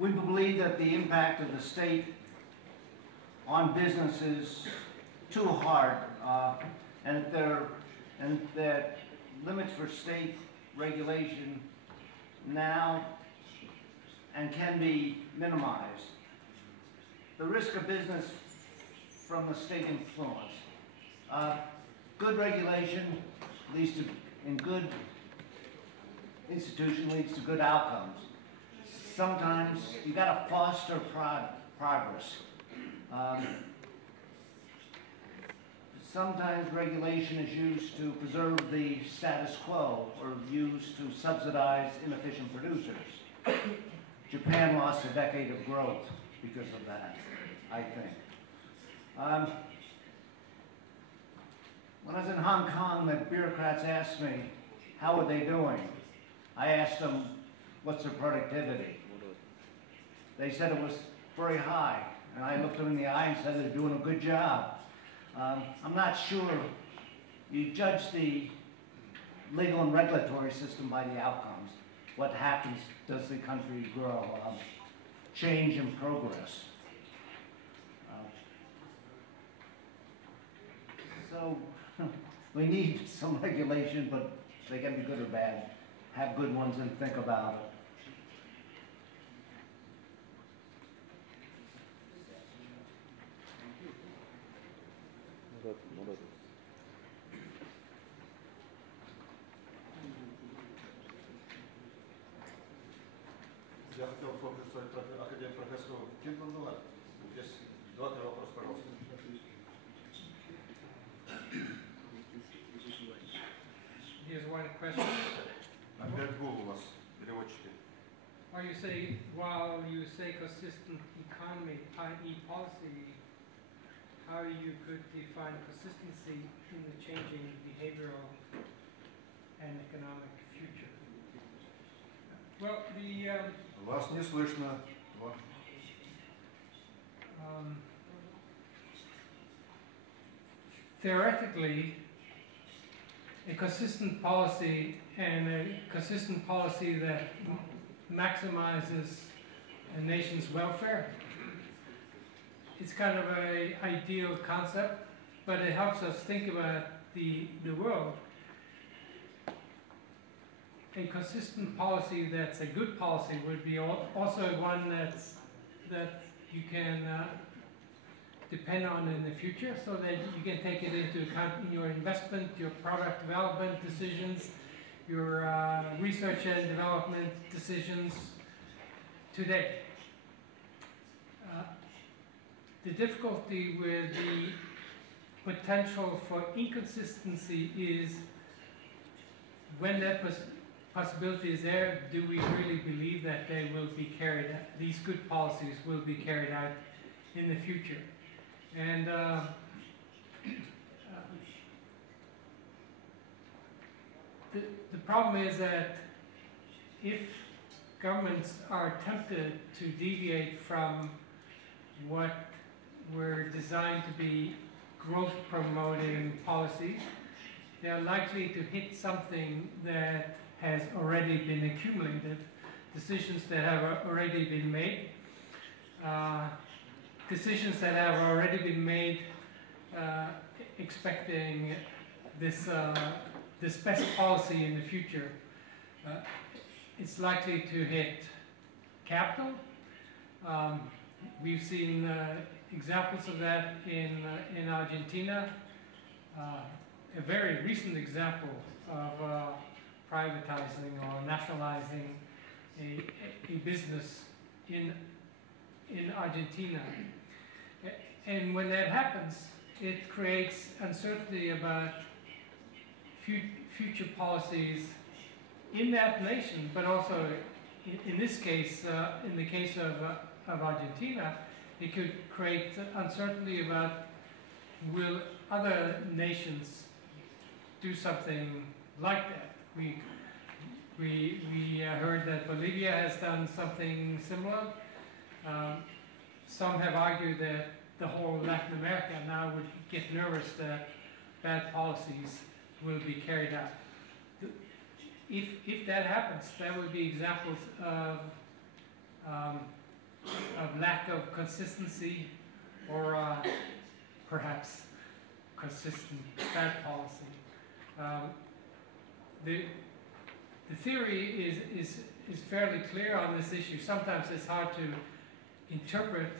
We believe that the impact of the state on business is too hard, and that limits for state regulation now and can be minimized. The risk of business from the state influence. Good regulation leads to, in good institution leads to good outcomes. Sometimes you got to foster progress. Sometimes regulation is used to preserve the status quo or used to subsidize inefficient producers. Japan lost a decade of growth because of that, I think. When I was in Hong Kong, the bureaucrats asked me, how are they doing? I asked them, what's their productivity? They said it was very high. And I looked them in the eye and said they're doing a good job. I'm not sure. You judge the legal and regulatory system by the outcomes. What happens? Does the country grow? Change and progress. So we need some regulation, but they can be good or bad. Have good ones and think about it. Я хотел попросить академию профессору Кинтману. Здесь два-три вопроса, пожалуйста. Here's one question. Опять Google у вас, переводчики. While you say consistent economy, i.e. policy, how you could define consistency in the changing behavioral and economic future? Well, Вас не слышно. Theoretically, a consistent policy and a consistent policy that maximizes a nation's welfare, it's kind of an ideal concept, but it helps us think about the world. A consistent policy that's a good policy would be also one that you can depend on in the future, so that you can take it into account in your investment, your product development decisions, your research and development decisions today. The difficulty with the potential for inconsistency is when that possibility is there, do we really believe that they will be carried out, these good policies will be carried out in the future? And the problem is that if governments are tempted to deviate from what were designed to be growth-promoting policies, they are likely to hit something that has already been accumulated, decisions that have already been made, decisions that have already been made expecting this best policy in the future. It's likely to hit capital. We've seen examples of that in Argentina. A very recent example of privatizing or nationalizing a business in Argentina. And when that happens, it creates uncertainty about future policies in that nation, but also in this case, in the case of Argentina, it could create uncertainty about will other nations do something like that. We heard that Bolivia has done something similar. Some have argued that the whole Latin America now would get nervous that bad policies will be carried out. If that happens, that would be examples of of lack of consistency or perhaps consistent bad policy. The theory is fairly clear on this issue. Sometimes it's hard to interpret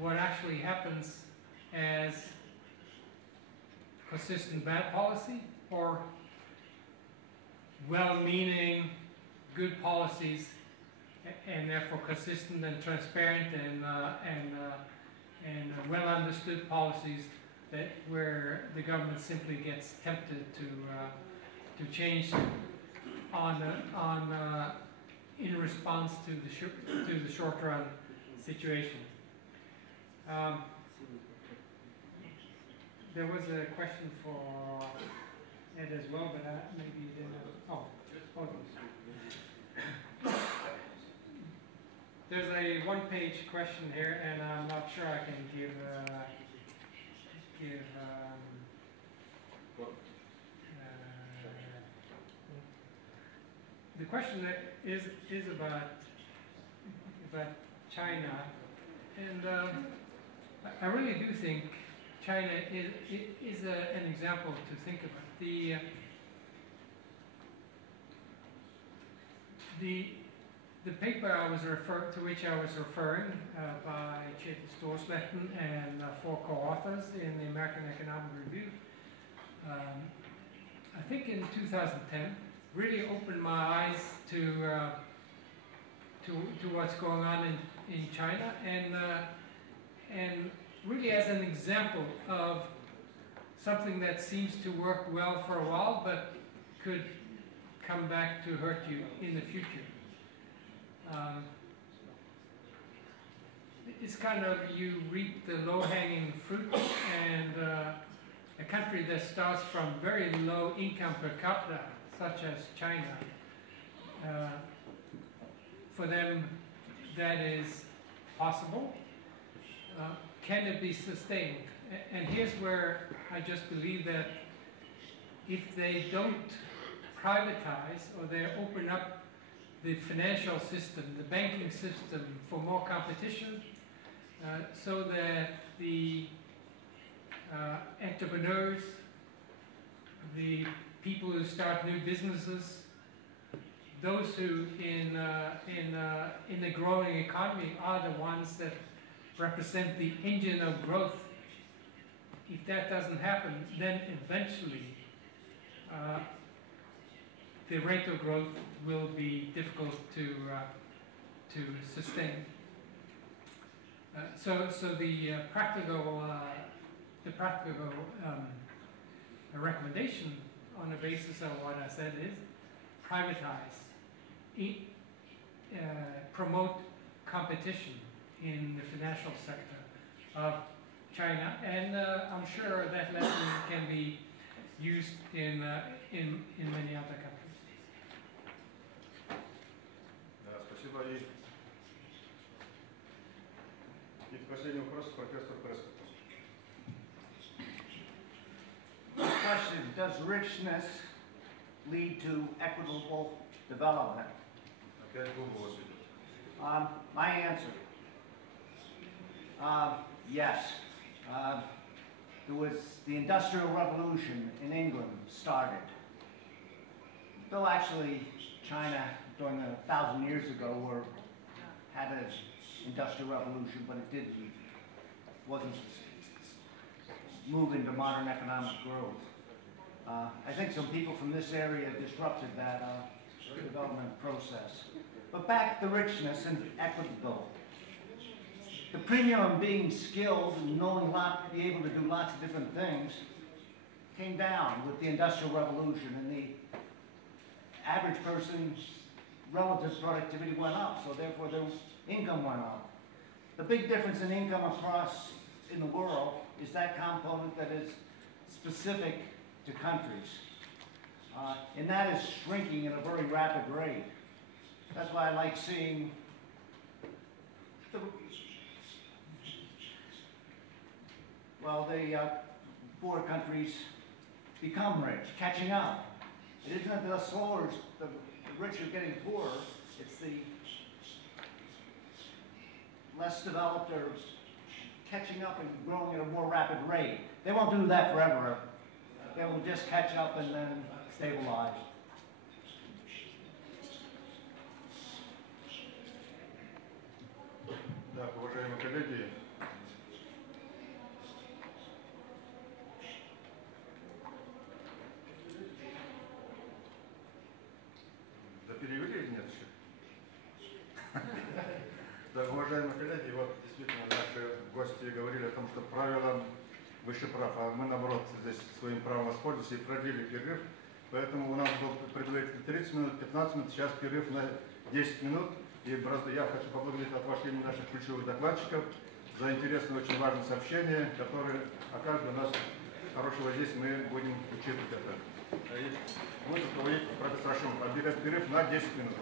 what actually happens as consistent bad policy or well-meaning good policies and therefore consistent and transparent and well-understood policies that where the government simply gets tempted to change in response to the short-run situation. There was a question for Ed as well, but maybe you didn't. Hold on. There's a one-page question here, and I'm not sure I can give. The question is about China, and I really do think China is an example to think about. The paper to which I was referring by Chetan Storsletten and 4 co-authors in the American Economic Review, I think in 2010, really opened my eyes to what's going on in China, and really as an example of something that seems to work well for a while, but could come back to hurt you in the future. It's kind of you reap the low-hanging fruit, and a country that starts from very low income per capita, such as China, for them that is possible. Can it be sustained? And here's where I just believe that if they don't privatize or they open up the financial system, the banking system for more competition, so that the entrepreneurs, the people who start new businesses, those who in the growing economy are the ones that represent the engine of growth. If that doesn't happen, then eventually the rate of growth will be difficult to sustain. So the practical recommendation on the basis of what I said is privatize, promote competition in the financial sector of China, and I'm sure that lesson can be used in many other countries. Да, спасибо. И последний вопрос, профессор Пресс. Question, does richness lead to equitable development? Опять Google вас идет. My answer, yes. There was the Industrial Revolution in England started. Though actually China during 1,000 years ago had an industrial revolution, but it wasn't move into modern economic growth. I think some people from this area disrupted that development process. But back to richness and equitable. The premium of being skilled and knowing be able to do lots of different things came down with the Industrial Revolution, and the average person's relative productivity went up, so therefore their income went up. The big difference in income across in the world is that component that is specific to countries. And that is shrinking at a very rapid rate. That's why I like seeing the poor countries become rich, catching up. It isn't that the slower, the rich are getting poorer, it's the less developed are catching up and growing at a more rapid rate. They won't do that forever. They will just catch up and then stabilize. Да, уважаемые коллеги, да перевели или нет еще? Да, уважаемые коллеги, вот действительно наши гости говорили о том, что правилам выше прав, а мы наоборот здесь своим правом воспользовались и продлили перерыв. Поэтому у нас был предварительно 30 минут, 15 минут, сейчас перерыв на 10 минут. И я хочу поблагодарить от вашего имени наших ключевых докладчиков за интересное, очень важное сообщение, которое окажет у нас хорошего здесь, мы будем учитывать это. И мы тут говорить, профессор Ашимов, объявляет перерыв на 10 минут.